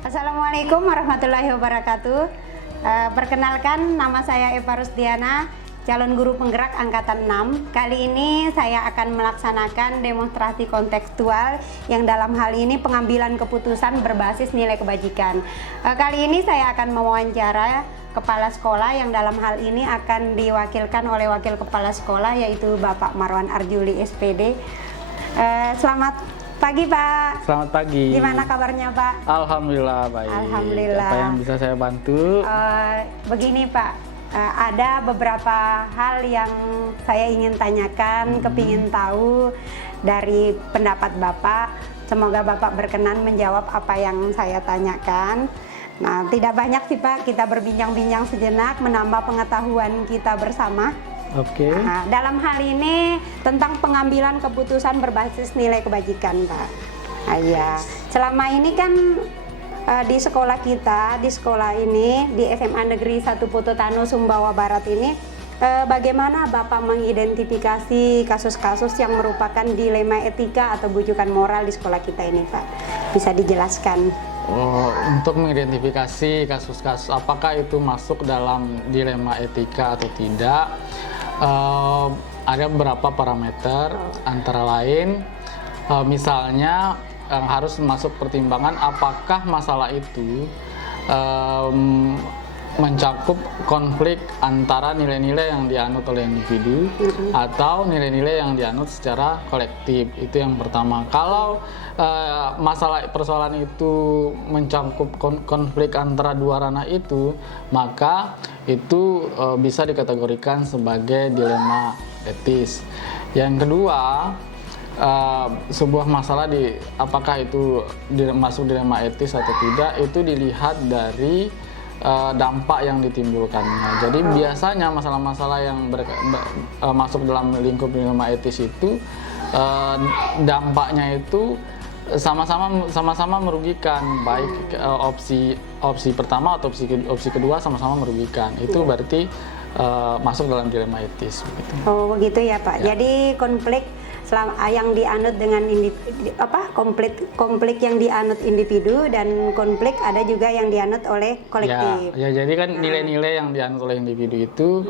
Assalamualaikum warahmatullahi wabarakatuh. Perkenalkan, nama saya Eva Rusdiana, calon guru penggerak angkatan 6. Kali ini saya akan melaksanakan demonstrasi kontekstual yang dalam hal ini pengambilan keputusan berbasis nilai kebajikan. Kali ini saya akan mewawancara kepala sekolah yang dalam hal ini akan diwakilkan oleh wakil kepala sekolah, yaitu Bapak Marwan Arjuli SPD. Selamat pagi Pak. Selamat pagi. Gimana kabarnya Pak? Alhamdulillah baik. Alhamdulillah. Apa yang bisa saya bantu? Begini Pak, ada beberapa hal yang saya ingin tanyakan, kepingin tahu dari pendapat Bapak. Semoga Bapak berkenan menjawab apa yang saya tanyakan. Nah, tidak banyak sih Pak, kita berbincang-bincang sejenak, menambah pengetahuan kita bersama. Oke. Nah, dalam hal ini tentang pengambilan keputusan berbasis nilai kebajikan, Pak. Ya, selama ini kan di sekolah kita, di sekolah ini, di SMA Negeri 1 Pototano, Sumbawa Barat ini, bagaimana Bapak mengidentifikasi kasus-kasus yang merupakan dilema etika atau bujukan moral di sekolah kita ini, Pak? Bisa dijelaskan? Untuk mengidentifikasi kasus-kasus apakah itu masuk dalam dilema etika atau tidak, ada beberapa parameter, antara lain misalnya yang harus masuk pertimbangan apakah masalah itu mencakup konflik antara nilai-nilai yang dianut oleh individu atau nilai-nilai yang dianut secara kolektif. Itu yang pertama. Kalau masalah persoalan itu mencakup konflik antara dua ranah itu, maka itu bisa dikategorikan sebagai dilema etis. Yang kedua, sebuah masalah apakah itu masuk dilema etis atau tidak, itu dilihat dari dampak yang ditimbulkannya. Jadi biasanya masalah-masalah yang masuk dalam lingkup dilema etis itu dampaknya itu sama-sama merugikan, baik opsi pertama atau opsi kedua sama-sama merugikan. Itu berarti masuk dalam dilema etis begitu. Oh, begitu ya Pak. Ya. Jadi konflik yang dianut dengan konflik yang dianut individu dan konflik ada juga yang dianut oleh kolektif. Ya, jadi kan nilai-nilai yang dianut oleh individu itu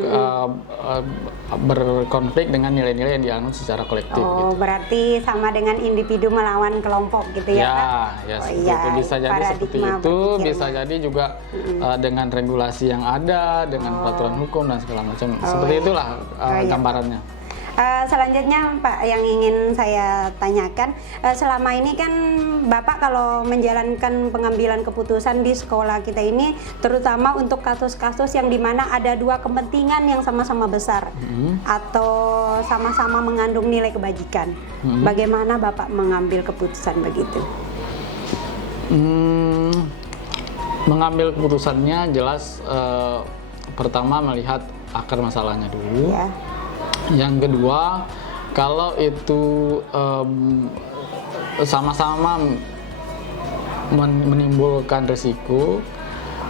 berkonflik dengan nilai-nilai yang dianut secara kolektif. Oh, gitu. Berarti sama dengan individu melawan kelompok gitu ya Pak? Ya, itu bisa jadi seperti itu, bisa jadi juga dengan regulasi yang ada, dengan peraturan hukum dan segala macam. Seperti itulah gambarannya. Selanjutnya Pak, yang ingin saya tanyakan, selama ini kan Bapak kalau menjalankan pengambilan keputusan di sekolah kita ini, terutama untuk kasus-kasus yang dimana ada dua kepentingan yang sama-sama besar atau sama-sama mengandung nilai kebajikan, bagaimana Bapak mengambil keputusan begitu? Mengambil keputusannya jelas pertama melihat akar masalahnya dulu. Ya. Yang kedua, kalau itu sama-sama menimbulkan risiko,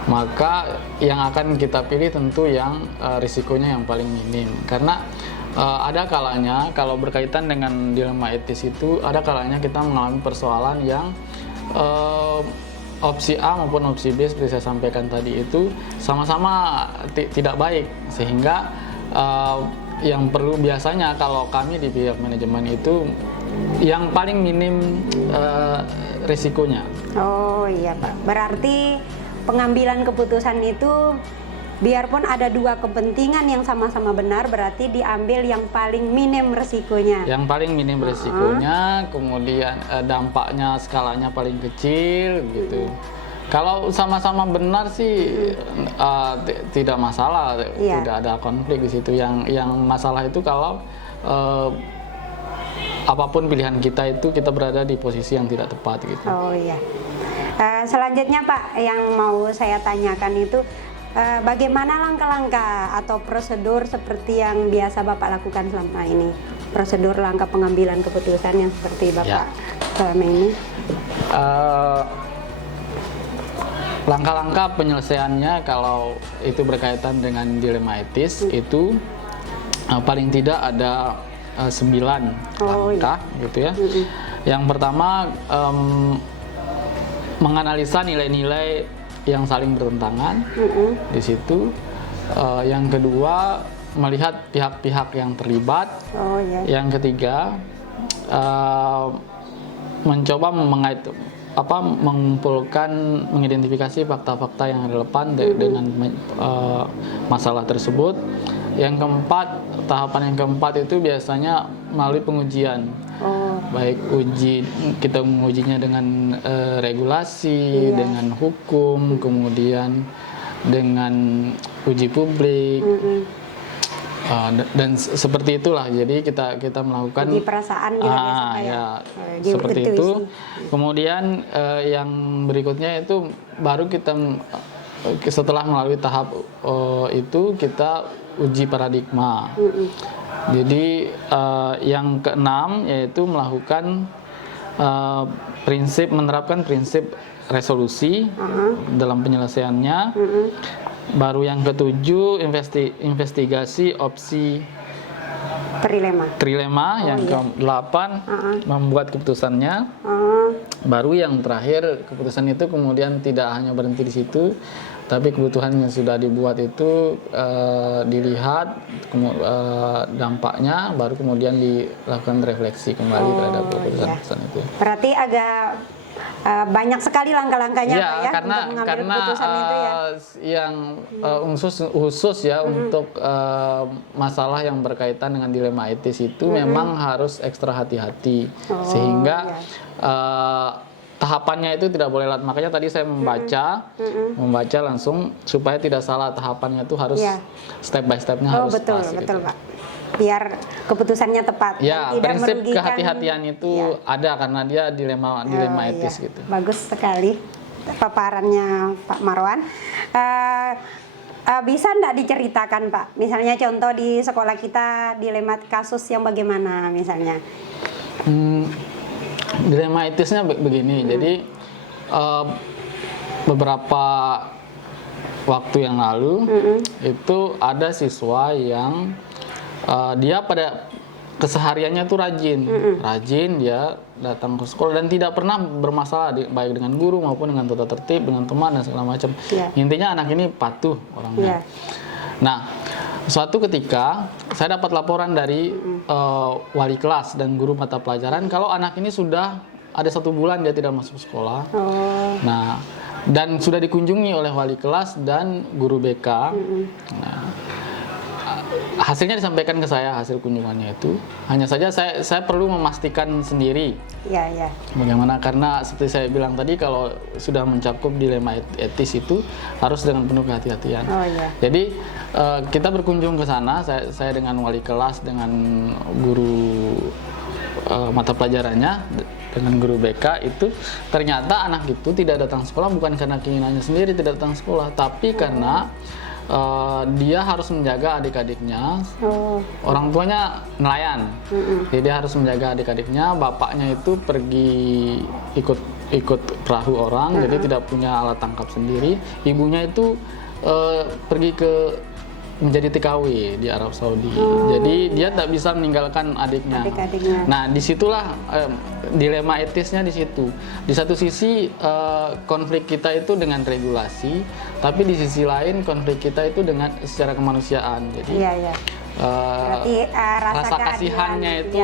maka yang akan kita pilih tentu yang risikonya yang paling minim. Karena ada kalanya kalau berkaitan dengan dilema etis itu, ada kalanya kita mengalami persoalan yang opsi A maupun opsi B seperti saya sampaikan tadi itu sama-sama tidak baik, sehingga yang perlu biasanya kalau kami di pihak manajemen itu yang paling minim risikonya. Oh iya Pak, berarti pengambilan keputusan itu biarpun ada dua kepentingan yang sama-sama benar, berarti diambil yang paling minim risikonya. Yang paling minim risikonya, kemudian dampaknya skalanya paling kecil gitu. Kalau sama-sama benar sih tidak masalah, tidak ada konflik di situ. Yang masalah itu kalau apapun pilihan kita itu kita berada di posisi yang tidak tepat gitu. Oh iya. Selanjutnya Pak, yang mau saya tanyakan itu bagaimana langkah-langkah atau prosedur seperti yang biasa Bapak lakukan selama ini? Prosedur langkah pengambilan keputusan yang seperti Bapak selama ini? Langkah-langkah penyelesaiannya kalau itu berkaitan dengan dilema etis itu paling tidak ada 9 langkah gitu ya. Yang pertama menganalisa nilai-nilai yang saling bertentangan di situ. Yang kedua, melihat pihak-pihak yang terlibat. Yang ketiga, mencoba mengidentifikasi fakta-fakta yang relevan dengan masalah tersebut. Yang keempat, tahapan yang keempat itu biasanya melalui pengujian. Baik kita mengujinya dengan regulasi, dengan hukum, kemudian dengan uji publik. Dan seperti itulah, jadi kita melakukan uji perasaan gitu seperti itu. Kemudian yang berikutnya itu baru kita setelah melalui tahap itu kita uji paradigma. Jadi yang keenam yaitu melakukan menerapkan prinsip resolusi dalam penyelesaiannya. Baru yang ketujuh, investigasi opsi trilema. Yang ke-8 membuat keputusannya. Baru yang terakhir, keputusan itu kemudian tidak hanya berhenti di situ, tapi kebutuhan yang sudah dibuat itu dilihat dampaknya, baru kemudian dilakukan refleksi kembali terhadap keputusan itu. Berarti agak banyak sekali langkah-langkahnya ya, Pak, karena untuk mengambil keputusan itu ya. Yang khusus ya untuk masalah yang berkaitan dengan dilema etis itu memang harus ekstra hati-hati, sehingga tahapannya itu tidak boleh lat. Makanya tadi saya membaca langsung supaya tidak salah, tahapannya itu harus step by stepnya harus betul, pas. Betul gitu. Pak. Biar keputusannya tepat. Ya, tidak prinsip merugikan, kehati-hatian itu ada karena dia dilema etis gitu. Bagus sekali paparannya Pak Marwan. Bisa enggak diceritakan Pak? Misalnya contoh di sekolah kita dilema kasus yang bagaimana misalnya? Dilema etisnya begini. Jadi beberapa waktu yang lalu itu ada siswa yang dia pada kesehariannya tuh rajin dia datang ke sekolah dan tidak pernah bermasalah baik dengan guru maupun dengan tata tertib, dengan teman dan segala macam. Intinya anak ini patuh orangnya. Nah, suatu ketika saya dapat laporan dari wali kelas dan guru mata pelajaran kalau anak ini sudah ada 1 bulan dia tidak masuk sekolah. Nah, dan sudah dikunjungi oleh wali kelas dan guru BK. Nah, hasilnya disampaikan ke saya, hasil kunjungannya itu. Hanya saja saya perlu memastikan sendiri. Bagaimana, karena seperti saya bilang tadi, kalau sudah mencakup dilema etis itu harus dengan penuh kehati-hatian. Jadi kita berkunjung ke sana, saya dengan wali kelas, dengan guru mata pelajarannya, dengan guru BK itu, ternyata anak itu tidak datang sekolah bukan karena keinginannya sendiri tidak datang sekolah, tapi karena dia harus menjaga adik-adiknya. Orang tuanya nelayan, jadi dia harus menjaga adik-adiknya. Bapaknya itu pergi ikut perahu orang, jadi tidak punya alat tangkap sendiri. Ibunya itu pergi menjadi TKW di Arab Saudi. Jadi dia tak bisa meninggalkan adiknya. Nah, disitulah dilema etisnya di situ. Di satu sisi konflik kita itu dengan regulasi, tapi di sisi lain konflik kita itu dengan secara kemanusiaan. Jadi rasa kasihannya itu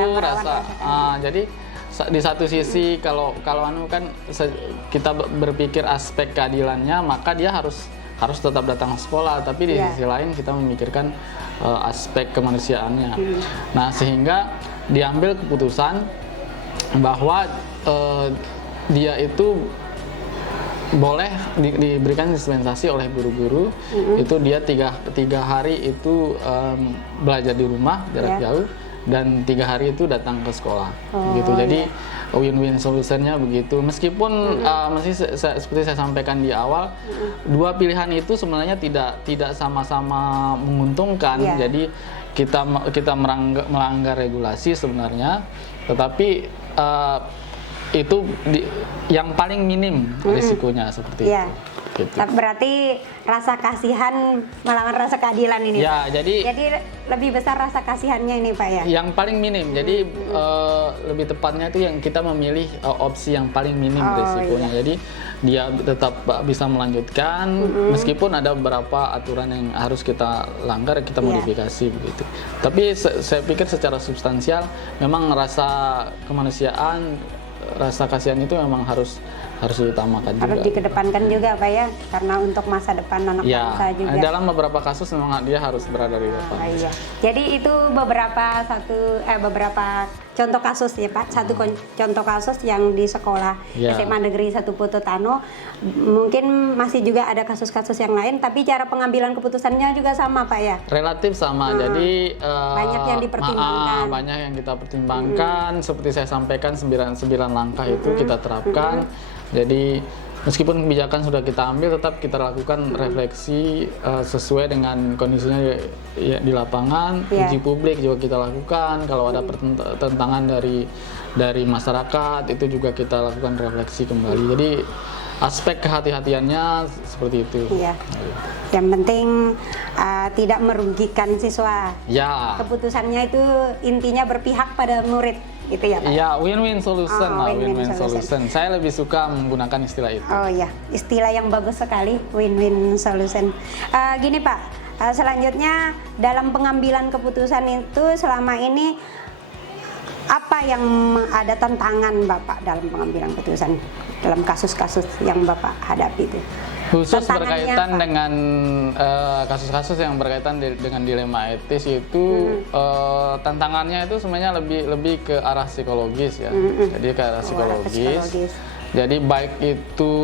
jadi di satu sisi kalau kan kita berpikir aspek keadilannya, maka dia harus tetap datang sekolah, tapi di sisi lain kita memikirkan aspek kemanusiaannya. Nah, sehingga diambil keputusan bahwa dia itu boleh diberikan dispensasi oleh guru-guru. Itu dia tiga hari itu belajar di rumah jarak jauh, dan 3 hari itu datang ke sekolah. Gitu. Jadi win-win solutionnya begitu. Meskipun seperti saya sampaikan di awal, 2 pilihan itu sebenarnya tidak sama-sama menguntungkan. Jadi kita melanggar regulasi sebenarnya, tetapi itu yang paling minim risikonya seperti itu. gitu. Berarti rasa kasihan melawan rasa keadilan ini, Ya, Pak. jadi lebih besar rasa kasihannya ini, Pak, ya? yang paling minim. Jadi lebih tepatnya itu yang kita memilih opsi yang paling minim risikonya. Jadi dia tetap bisa melanjutkan meskipun ada beberapa aturan yang harus kita langgar, kita modifikasi begitu. Tapi saya pikir secara substansial memang rasa kemanusiaan, rasa kasihan itu memang harus diutamakan juga. Harus dikedepankan juga, Pak, ya, karena untuk masa depan anak bangsa juga. Dalam beberapa kasus memang dia harus berada di depan. Iya. Jadi itu beberapa contoh kasus ya, Pak. Satu contoh kasus yang di sekolah SMA Negeri 1 Putu Tano. Mungkin masih juga ada kasus-kasus yang lain, tapi cara pengambilan keputusannya juga sama, Pak, ya? Relatif sama. Jadi banyak yang dipertimbangkan. Banyak yang kita pertimbangkan. Seperti saya sampaikan 9 langkah itu kita terapkan. Jadi meskipun kebijakan sudah kita ambil, tetap kita lakukan refleksi sesuai dengan kondisinya di lapangan. Uji publik juga kita lakukan. Kalau ada pertentangan dari masyarakat, itu juga kita lakukan refleksi kembali. Jadi aspek kehati-hatiannya seperti itu. Iya. Yang penting tidak merugikan siswa. Ya. Keputusannya itu intinya berpihak pada murid. Itu ya, Pak? Ya, win-win solution lah, win-win solution. Saya lebih suka menggunakan istilah itu. Oh ya, istilah yang bagus sekali, win-win solution. Gini, Pak, selanjutnya dalam pengambilan keputusan itu selama ini apa yang ada tantangan Bapak dalam pengambilan keputusan dalam kasus-kasus yang Bapak hadapi itu? Khusus berkaitan dengan kasus-kasus yang berkaitan dengan dilema etis itu tantangannya itu sebenarnya lebih ke arah psikologis ya. Jadi ke arah psikologis. Jadi baik itu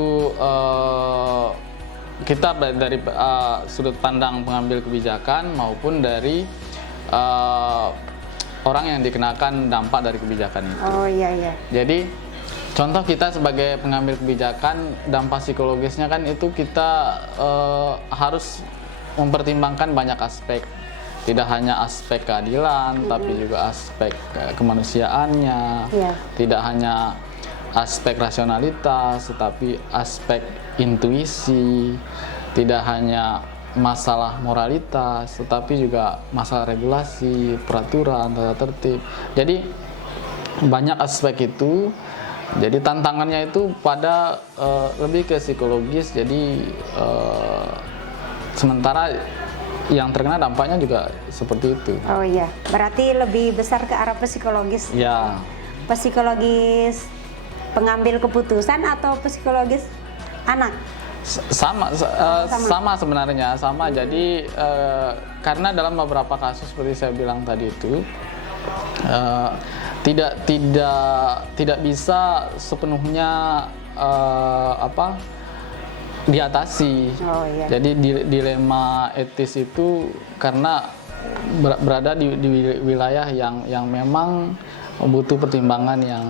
kita dari sudut pandang pengambil kebijakan maupun dari orang yang dikenakan dampak dari kebijakan itu. Oh iya. Jadi contoh kita sebagai pengambil kebijakan, dampak psikologisnya kan itu kita harus mempertimbangkan banyak aspek. Tidak hanya aspek keadilan, tapi juga aspek kemanusiaannya. Tidak hanya aspek rasionalitas, tetapi aspek intuisi. Tidak hanya masalah moralitas, tetapi juga masalah regulasi, peraturan, tata tertib. Jadi banyak aspek itu. Jadi tantangannya itu pada lebih ke psikologis. Jadi sementara yang terkena dampaknya juga seperti itu. Oh iya, berarti lebih besar ke arah psikologis. Ya. Psikologis pengambil keputusan atau psikologis anak? Sama sebenarnya, sama. Jadi karena dalam beberapa kasus seperti saya bilang tadi itu tidak bisa sepenuhnya diatasi. Oh, iya. Jadi dilema etis itu karena berada di wilayah yang memang butuh pertimbangan yang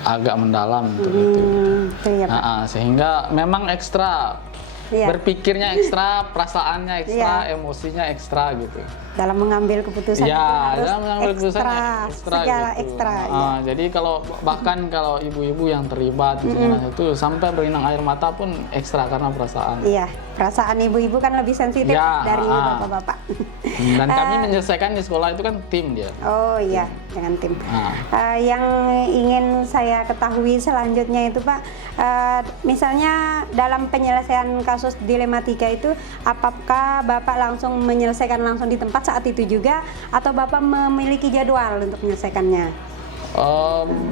agak mendalam untuk itu. Iya, sehingga memang ekstra berpikirnya ekstra, perasaannya ekstra, emosinya ekstra gitu. Dalam mengambil keputusan dalam mengambil keputusan ekstra gitu. Ya. Jadi bahkan kalau ibu-ibu yang terlibat itu sampai berinang air mata pun ekstra karena perasaan. Iya, perasaan ibu-ibu kan lebih sensitif dari bapak-bapak. Dan kami menyelesaikan di sekolah itu kan tim dia. Oh iya, dengan tim. Yang ingin saya ketahui selanjutnya itu Pak, misalnya dalam penyelesaian kasus dilematika itu, apakah Bapak langsung menyelesaikan langsung di tempat saat itu juga, atau Bapak memiliki jadwal untuk menyelesaikannya?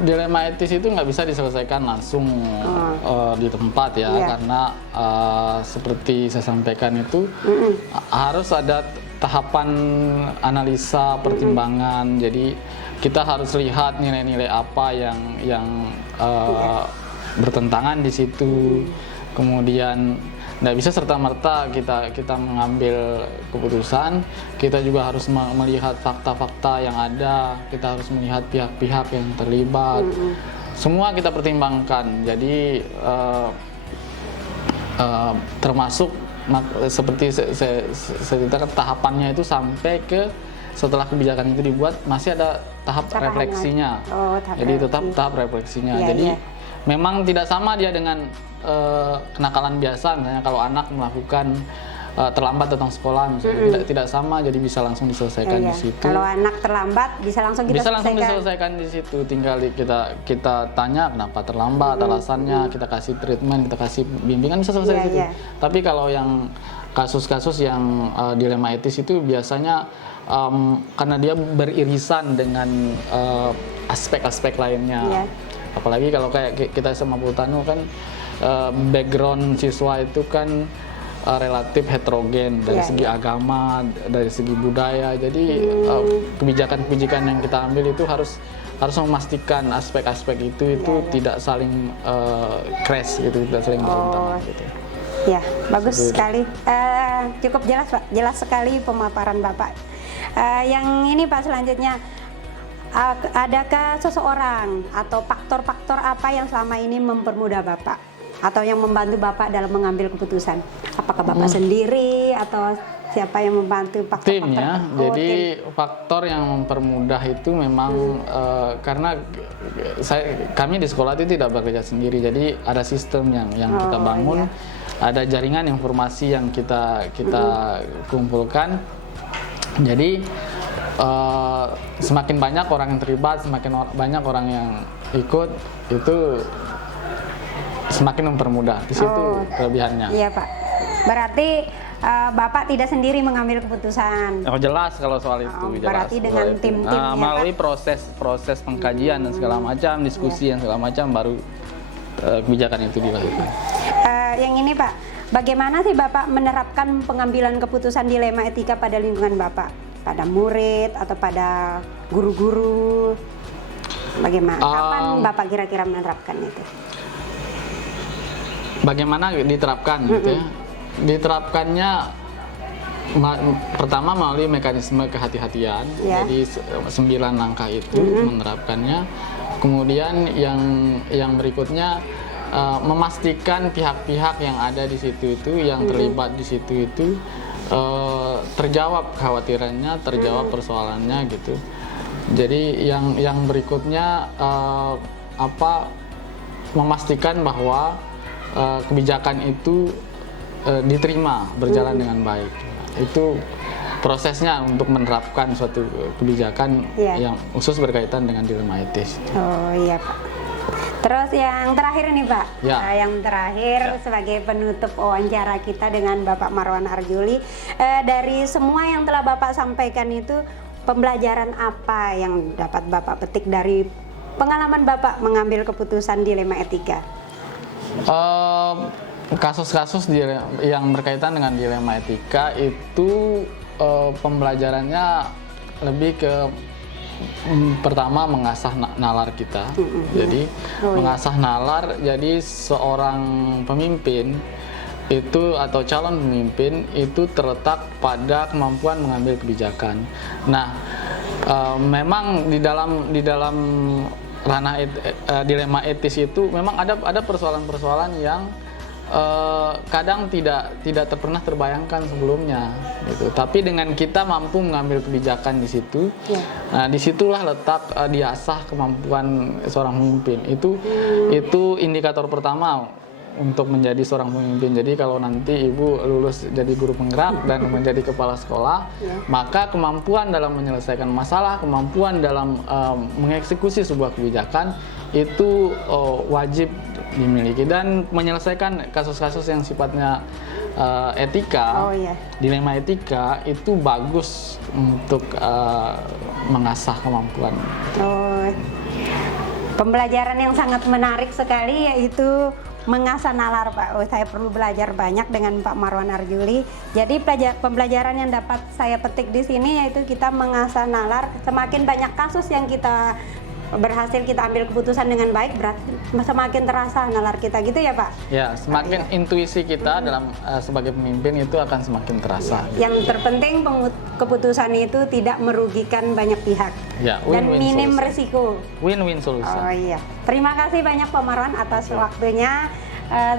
Dilema etis itu nggak bisa diselesaikan langsung di tempat ya, karena seperti saya sampaikan itu harus ada tahapan analisa pertimbangan. Jadi kita harus lihat nilai-nilai apa yang bertentangan di situ. Kemudian nggak bisa serta-merta kita mengambil keputusan. Kita juga harus melihat fakta-fakta yang ada. Kita harus melihat pihak-pihak yang terlibat. Semua kita pertimbangkan. Jadi termasuk seperti saya ceritakan, tahapannya itu sampai ke setelah kebijakan itu dibuat masih ada tahap refleksinya. Jadi tetap tahap refleksinya. Jadi memang tidak sama dia dengan kenakalan biasa. Misalnya kalau anak melakukan terlambat datang sekolah misalnya, tidak sama, jadi bisa langsung diselesaikan di situ. Kalau anak terlambat bisa langsung kita diselesaikan di situ. Tinggal kita tanya kenapa terlambat, alasannya, kita kasih treatment, kita kasih bimbingan, bisa selesai di situ. Tapi kalau yang kasus-kasus yang dilema etis itu biasanya karena dia beririsan dengan aspek-aspek lainnya. Apalagi kalau kayak kita sama Putanu kan background siswa itu kan relatif heterogen dari segi agama, dari segi budaya. Jadi kebijakan-kebijakan yang kita ambil itu harus memastikan aspek-aspek itu tidak saling crash gitu, tidak saling bertentangan gitu. Ya, bagus sekali. Cukup jelas Pak, jelas sekali pemaparan Bapak. Yang ini Pak, selanjutnya, adakah seseorang atau faktor-faktor apa yang selama ini mempermudah Bapak atau yang membantu Bapak dalam mengambil keputusan? Apakah Bapak sendiri atau siapa yang membantu faktor-faktor? Tim ya, jadi faktor yang mempermudah itu memang karena kami di sekolah itu tidak bekerja sendiri, jadi ada sistem yang kita bangun, ada jaringan informasi yang kita kumpulkan. Jadi semakin banyak orang yang terlibat, semakin banyak orang yang ikut, itu semakin mempermudah. Di situ kelebihannya. Iya Pak. Berarti Bapak tidak sendiri mengambil keputusan. Oh jelas kalau soal itu. Berarti jelas, dengan tim-tim. Melalui proses pengkajian dan segala macam, diskusi dan segala macam, baru kebijakan itu dilahirkan. Yang ini Pak, bagaimana sih Bapak menerapkan pengambilan keputusan dilema etika pada lingkungan Bapak? Pada murid atau pada guru-guru? Bagaimana? Kapan Bapak kira-kira menerapkan itu? Bagaimana diterapkan gitu ya? Diterapkannya pertama melalui mekanisme kehati-hatian. Jadi 9 langkah itu menerapkannya. Kemudian yang berikutnya memastikan pihak-pihak yang ada di situ itu, yang terlibat di situ itu terjawab kekhawatirannya, terjawab persoalannya gitu. Jadi yang berikutnya memastikan bahwa kebijakan itu diterima, berjalan dengan baik. Itu prosesnya untuk menerapkan suatu kebijakan yang khusus berkaitan dengan dilema etis. Oh iya Pak. Terus yang terakhir nih Pak, yang terakhir sebagai penutup wawancara kita dengan Bapak Marwan Arjuli, dari semua yang telah Bapak sampaikan itu, pembelajaran apa yang dapat Bapak petik dari pengalaman Bapak mengambil keputusan dilema etika? Kasus-kasus yang berkaitan dengan dilema etika itu pembelajarannya lebih ke pertama mengasah nalar kita. Jadi mengasah nalar, jadi seorang pemimpin itu atau calon pemimpin itu terletak pada kemampuan mengambil kebijakan. Nah, memang di dalam ranah dilema etis itu memang ada persoalan-persoalan yang kadang tidak pernah terbayangkan sebelumnya gitu. Tapi dengan kita mampu mengambil kebijakan di situ, nah disitulah letak diasah kemampuan seorang pemimpin. Itu indikator pertama untuk menjadi seorang pemimpin. Jadi kalau nanti Ibu lulus jadi guru penggerak dan menjadi kepala sekolah, maka kemampuan dalam menyelesaikan masalah, kemampuan dalam mengeksekusi sebuah kebijakan itu wajib dimiliki, dan menyelesaikan kasus-kasus yang sifatnya etika, dilema etika itu bagus untuk mengasah kemampuan. Pembelajaran yang sangat menarik sekali yaitu mengasah nalar Pak. Saya perlu belajar banyak dengan Pak Marwan Arjuli. Jadi pembelajaran yang dapat saya petik di sini yaitu kita mengasah nalar. Semakin banyak kasus yang kita berhasil kita ambil keputusan dengan baik, berarti semakin terasa nalar kita gitu ya Pak? Ya, semakin intuisi kita dalam sebagai pemimpin itu akan semakin terasa. Yang terpenting keputusan itu tidak merugikan banyak pihak dan minim resiko. Win-win solution. Oh iya. Terima kasih banyak Pak Marwan atas waktunya.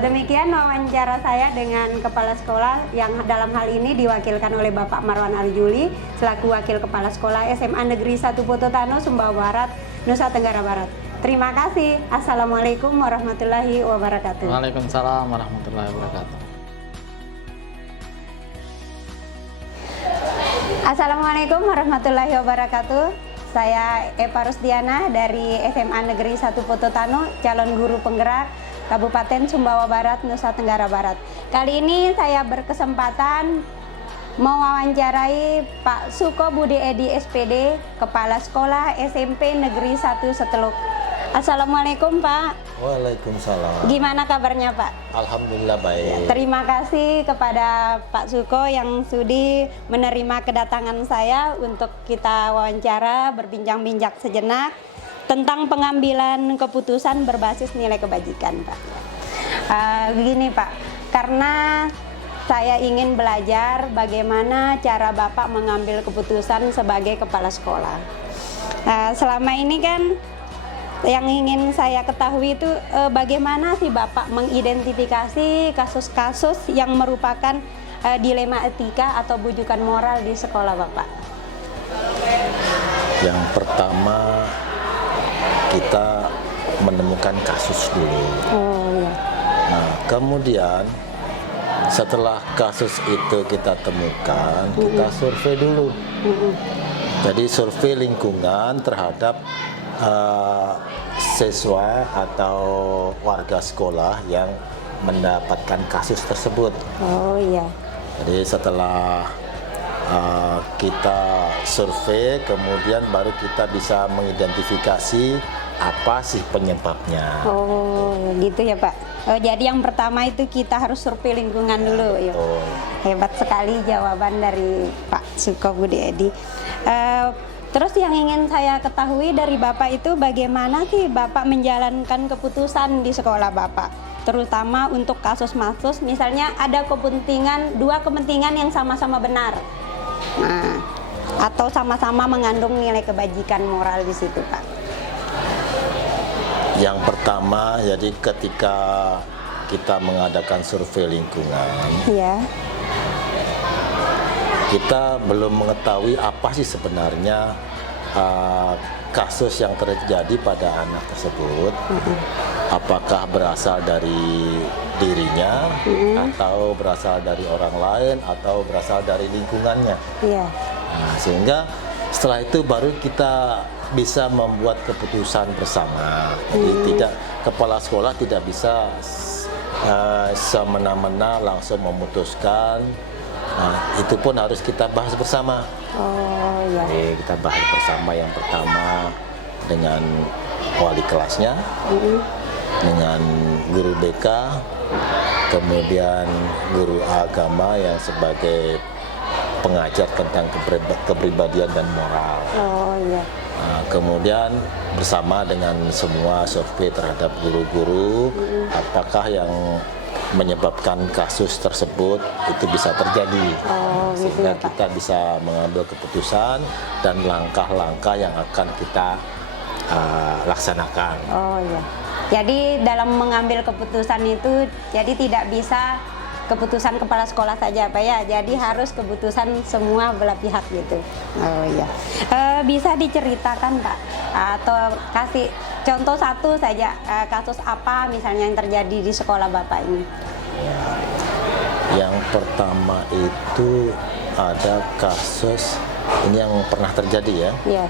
Demikian wawancara saya dengan Kepala Sekolah yang dalam hal ini diwakilkan oleh Bapak Marwan Arjuli selaku Wakil Kepala Sekolah SMA Negeri 1 Pototano, Sumbawa Barat, Nusa Tenggara Barat. Terima kasih. Assalamualaikum warahmatullahi wabarakatuh. Waalaikumsalam warahmatullahi wabarakatuh. Assalamualaikum warahmatullahi wabarakatuh. Saya Eva Rusdiana dari SMA Negeri 1 Pototano, calon guru penggerak Kabupaten Sumbawa Barat, Nusa Tenggara Barat. Kali ini saya berkesempatan mewawancarai Pak Suko Budi Edi SPD, Kepala Sekolah SMP Negeri 1 Seteluk. Assalamualaikum Pak. Waalaikumsalam. Gimana kabarnya Pak? Alhamdulillah baik. Terima kasih kepada Pak Suko yang sudi menerima kedatangan saya untuk kita wawancara, berbincang-bincang sejenak tentang pengambilan keputusan berbasis nilai kebajikan Pak. Begini Pak, karena saya ingin belajar bagaimana cara Bapak mengambil keputusan sebagai kepala sekolah. Selama ini kan yang ingin saya ketahui itu bagaimana sih Bapak mengidentifikasi kasus-kasus yang merupakan dilema etika atau bujukan moral di sekolah Bapak? Yang pertama kita menemukan kasus dulu. Oh ya. Nah, kemudian setelah kasus itu kita temukan, kita survei dulu. Jadi survei lingkungan terhadap siswa atau warga sekolah yang mendapatkan kasus tersebut. Oh iya. Jadi setelah kita survei, kemudian baru kita bisa mengidentifikasi apa sih penyebabnya. Oh gitu ya Pak. Oh, jadi yang pertama itu kita harus survei lingkungan dulu. Ya. Oh. Hebat sekali jawaban dari Pak Suko Budi Edi. Terus yang ingin saya ketahui dari Bapak itu bagaimana sih Bapak menjalankan keputusan di sekolah Bapak, terutama untuk kasus-kasus misalnya ada dua kepentingan yang sama-sama benar, nah, atau sama-sama mengandung nilai kebajikan moral di situ Pak. Yang pertama, jadi ketika kita mengadakan survei lingkungan, Ya. kita belum mengetahui apa sih sebenarnya kasus yang terjadi pada anak tersebut. Apakah berasal dari dirinya, atau berasal dari orang lain, atau berasal dari lingkungannya. Iya. Nah, sehingga setelah itu baru kita bisa membuat keputusan bersama. Jadi kepala sekolah tidak bisa semena-mena langsung memutuskan. Nah, itu pun harus kita bahas bersama. Oh iya. Jadi kita bahas bersama, yang pertama dengan wali kelasnya, dengan guru BK, kemudian guru agama yang sebagai pengajar tentang kepribadian dan moral. Oh iya. Nah, kemudian bersama dengan semua survei terhadap guru-guru, apakah yang menyebabkan kasus tersebut itu bisa terjadi. Oh, gitu Sehingga ya, Pak. kita bisa mengambil keputusan dan langkah-langkah yang akan kita laksanakan. Oh iya. Jadi dalam mengambil keputusan itu jadi tidak bisa keputusan kepala sekolah saja Pak ya. Jadi harus keputusan semua belah pihak gitu. Oh iya. Bisa diceritakan Pak atau kasih contoh satu saja kasus apa misalnya yang terjadi di sekolah Bapak ini? Ya. Yang pertama itu ada kasus ini yang pernah terjadi ya. Iya.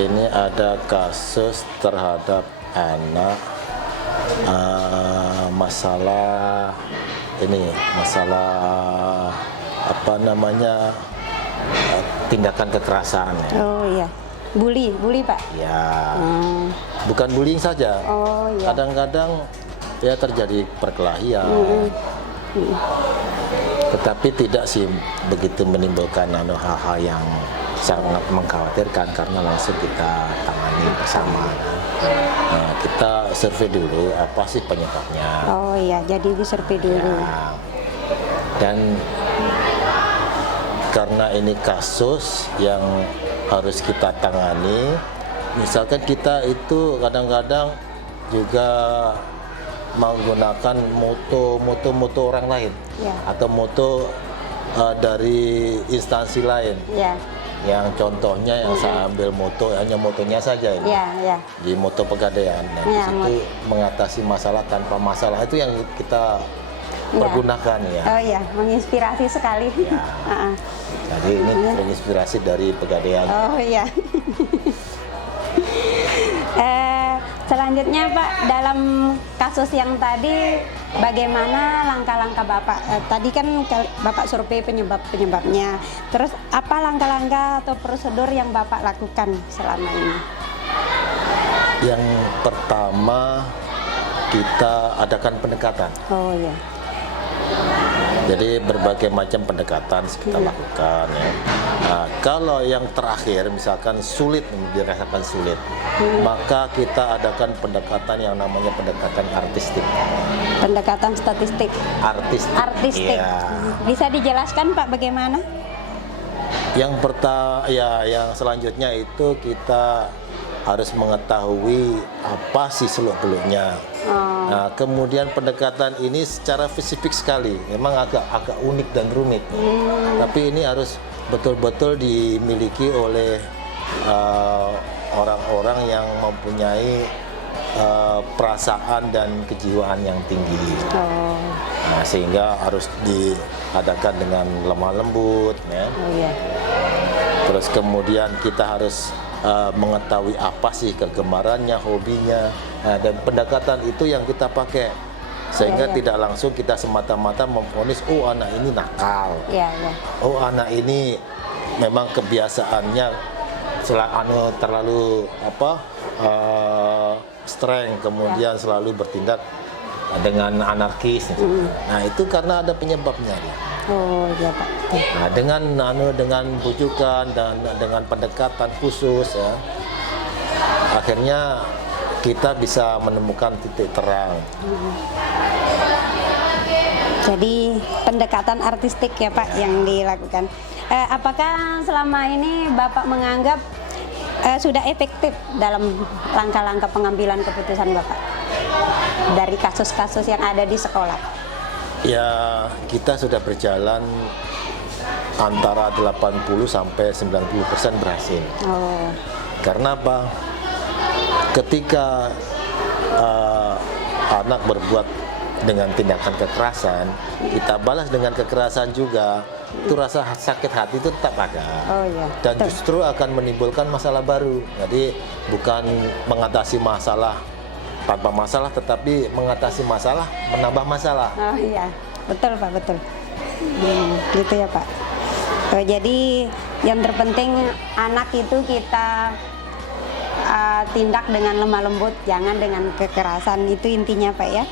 Ini ada kasus terhadap anak masalah apa namanya tindakan kekerasan ya. Oh iya. Bully Pak. Ya. Bukan bullying saja. Oh iya. Kadang-kadang ya terjadi perkelahian. Tetapi tidak sih begitu menimbulkan hal-hal yang sangat mengkhawatirkan karena langsung kita tangani bersama. Nah, kita survei dulu apa sih penyebabnya. Oh iya, jadi disurvei dulu. Ya. Dan karena ini kasus yang harus kita tangani, misalkan kita itu kadang-kadang juga menggunakan moto orang lain, Ya. atau moto dari instansi lain. Ya. Yang contohnya yang saya ambil moto, hanya motonya saja ini. Ya, ya. Di moto Pegadaian. Nah, di Ya, situ mengatasi masalah tanpa masalah itu yang kita pergunakan ya. Oh iya, menginspirasi sekali. Ya. Jadi ini terinspirasi dari Pegadaian. Oh iya. Selanjutnya Pak, dalam kasus yang tadi, bagaimana langkah-langkah Bapak? Tadi kan Bapak survei penyebabnya. Terus apa langkah-langkah atau prosedur yang Bapak lakukan selama ini? Yang pertama kita adakan pendekatan. Oh iya. Jadi berbagai macam pendekatan kita lakukan ya. Nah, kalau yang terakhir misalkan sulit, dirasakan sulit, maka kita adakan pendekatan yang namanya pendekatan artistik. Pendekatan statistik. Artistik. Ya. Bisa dijelaskan Pak bagaimana? Yang pertama ya, yang selanjutnya itu kita harus mengetahui apa sih seluk-beluknya. Nah, kemudian pendekatan ini secara spesifik sekali, memang agak unik dan rumit. Tapi ini harus betul-betul dimiliki oleh orang-orang yang mempunyai perasaan dan kejiwaan yang tinggi. Nah, sehingga harus diadakan dengan lemah lembut, ya. Terus kemudian kita harus mengetahui apa sih kegemarannya, hobinya. Nah, dan pendekatan itu yang kita pakai sehingga tidak langsung kita semata-mata memvonis oh anak ini nakal, oh anak ini memang kebiasaannya terlalu strength, kemudian selalu bertindak dengan anarkis. Nah, itu karena ada penyebabnya. Oh iya Pak. Nah, dengan bujukan dan dengan pendekatan khusus ya, akhirnya kita bisa menemukan titik terang. Jadi pendekatan artistik ya Pak yang dilakukan. Apakah selama ini Bapak menganggap sudah efektif dalam langkah-langkah pengambilan keputusan Bapak dari kasus-kasus yang ada di sekolah? Ya, kita sudah berjalan antara 80 sampai 90% berhasil. Karena apa? Ketika anak berbuat dengan tindakan kekerasan, kita balas dengan kekerasan juga, itu rasa sakit hati itu tetap ada. Dan justru akan menimbulkan masalah baru. Jadi bukan mengatasi masalah tanpa masalah, tetapi mengatasi masalah menambah masalah. Oh iya, betul Pak, betul. Gitu ya Pak. Jadi yang terpenting anak itu kita tindak dengan lemah lembut, jangan dengan kekerasan, itu intinya Pak ya.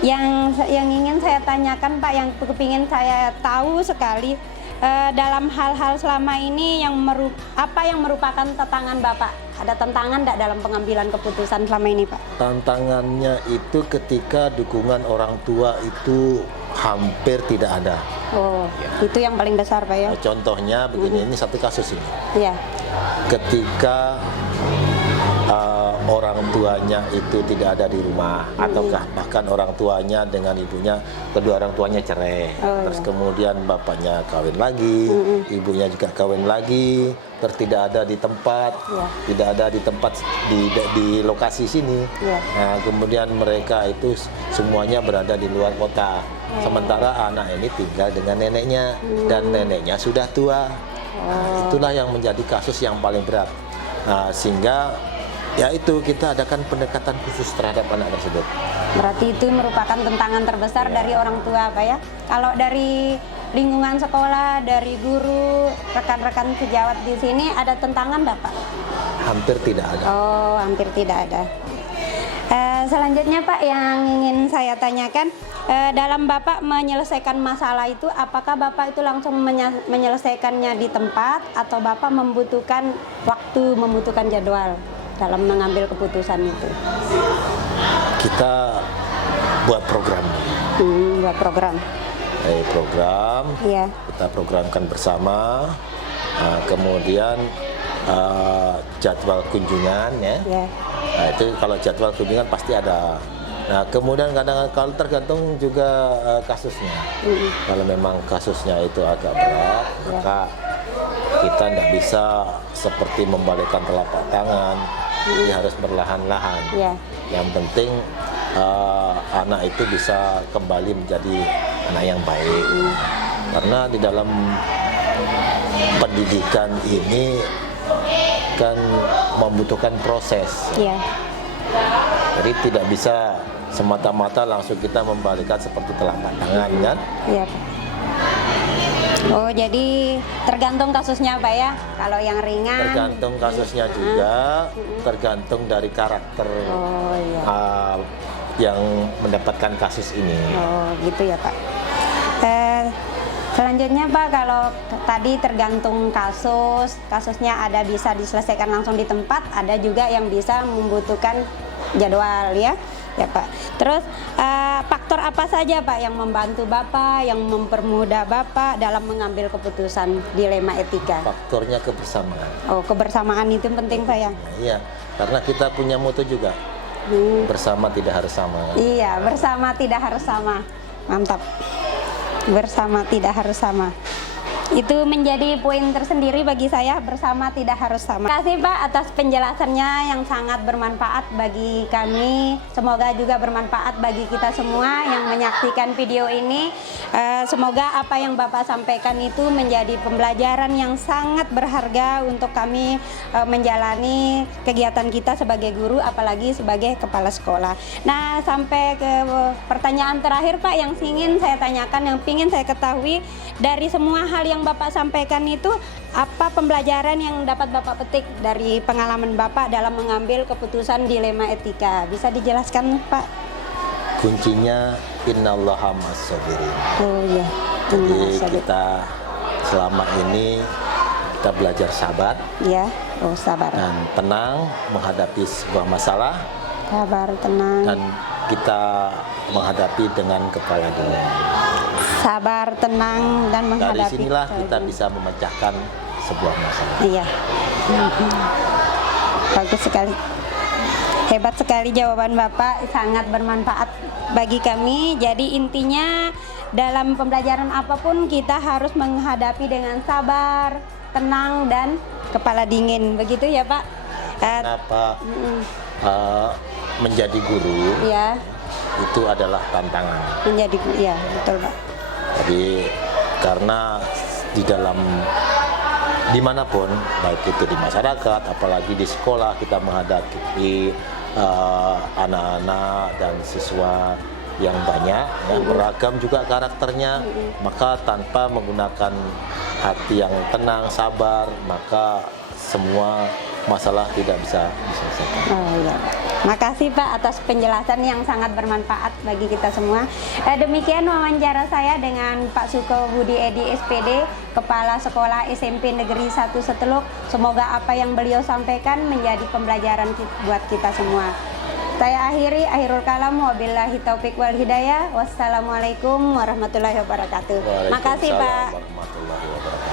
Yang ingin saya tanyakan Pak, yang kepingin saya tahu sekali, dalam hal-hal selama ini apa yang merupakan tantangan Bapak? Ada tantangan tidak dalam pengambilan keputusan selama ini Pak? Tantangannya itu ketika dukungan orang tua itu hampir tidak ada. Itu yang paling besar Pak ya? Contohnya begini, ini satu kasus ini. Ketika orang tuanya itu tidak ada di rumah, ataukah bahkan orang tuanya dengan ibunya, kedua orang tuanya cerai, terus kemudian bapaknya kawin lagi, ibunya juga kawin lagi, terus tidak ada di tempat, tidak ada di tempat di lokasi sini. Nah, kemudian mereka itu semuanya berada di luar kota, sementara anak ini tinggal dengan neneknya dan neneknya sudah tua. Nah, itulah yang menjadi kasus yang paling berat. Nah, sehingga ya itu kita adakan pendekatan khusus terhadap anak tersebut. Berarti itu merupakan tantangan terbesar dari orang tua Pak ya? Kalau dari lingkungan sekolah, dari guru, rekan-rekan sejawat di sini ada tantangan enggak Pak? Hampir tidak ada. Hampir tidak ada. Selanjutnya Pak, yang ingin saya tanyakan, dalam Bapak menyelesaikan masalah itu, apakah Bapak itu langsung menyelesaikannya di tempat atau Bapak membutuhkan waktu, membutuhkan jadwal dalam mengambil keputusan itu? Kita buat program. Buat program. Kita programkan bersama. Kemudian jadwal kunjungan ya. Nah, itu kalau jadwal kunjungan pasti ada. Nah, kemudian kadang kalau tergantung juga kasusnya. Kalau memang kasusnya itu agak berat, maka kita tidak bisa seperti membalikkan telapak tangan, dia harus berlahan-lahan. Ya. Yang penting anak itu bisa kembali menjadi anak yang baik. Karena di dalam pendidikan ini kan membutuhkan proses. Ya. Jadi tidak bisa semata-mata langsung kita membalikkan seperti telapak tangan kan? Iya, Pak. Oh, jadi tergantung kasusnya, Pak ya. Kalau yang ringan Tergantung kasusnya juga, tergantung dari karakter Oh, iya. yang mendapatkan kasus ini. Oh, gitu ya, Pak. Selanjutnya, Pak, kalau tadi tergantung kasusnya ada bisa diselesaikan langsung di tempat, ada juga yang bisa membutuhkan jadwal ya. Ya, Pak. Terus faktor apa saja, Pak, yang membantu Bapak, yang mempermudah Bapak dalam mengambil keputusan dilema etika? Faktornya kebersamaan. Oh, kebersamaan itu penting, Pak ya. Iya, karena kita punya moto juga. Bersama tidak harus sama. Iya, bersama tidak harus sama. Mantap. Bersama tidak harus sama. Itu menjadi poin tersendiri bagi saya, bersama tidak harus sama. Terima kasih, Pak, atas penjelasannya yang sangat bermanfaat bagi kami. Semoga juga bermanfaat bagi kita semua yang menyaksikan video ini. Semoga apa yang Bapak sampaikan itu menjadi pembelajaran yang sangat berharga untuk kami menjalani kegiatan kita sebagai guru, apalagi sebagai kepala sekolah. Nah, sampai ke pertanyaan terakhir, Pak, yang ingin saya tanyakan, yang ingin saya ketahui dari semua hal yang Bapak sampaikan itu, apa pembelajaran yang dapat Bapak petik dari pengalaman Bapak dalam mengambil keputusan dilema etika? Bisa dijelaskan, Pak? Kuncinya innallaha ma'as-sabirin. Oh iya. Jadi kita selama ini kita belajar sabar Ya, oh sabar. dan tenang menghadapi sebuah masalah, Sabar, tenang. dan kita menghadapi dengan kepala dingin. Sabar, tenang, dan Dari menghadapi. sinilah kita bisa memecahkan sebuah masalah. Iya. Bagus sekali. Hebat sekali jawaban Bapak, sangat bermanfaat bagi kami. Jadi intinya dalam pembelajaran apapun kita harus menghadapi dengan sabar, tenang, dan kepala dingin. Begitu ya, Pak? Kenapa menjadi guru Ya, itu adalah tantangan. menjadi ya, betul, Pak. Jadi karena di dalam dimanapun, baik itu di masyarakat, apalagi di sekolah, kita menghadapi anak-anak dan siswa yang banyak, yang beragam juga karakternya, maka tanpa menggunakan hati yang tenang, sabar, maka semua masalah tidak bisa diselesaikan. Oh iya. Makasih, Pak, atas penjelasan yang sangat bermanfaat bagi kita semua. Demikian wawancara saya dengan Pak Suko Budi Edi SPD, Kepala Sekolah SMP Negeri 1 Seteluk. Semoga apa yang beliau sampaikan menjadi pembelajaran buat kita semua. Saya akhirul kalam, wabillahi taufik wal hidayah. Wassalamualaikum warahmatullahi wabarakatuh. Makasih, Pak. Waalaikumsalam warahmatullahi wabarakatuh.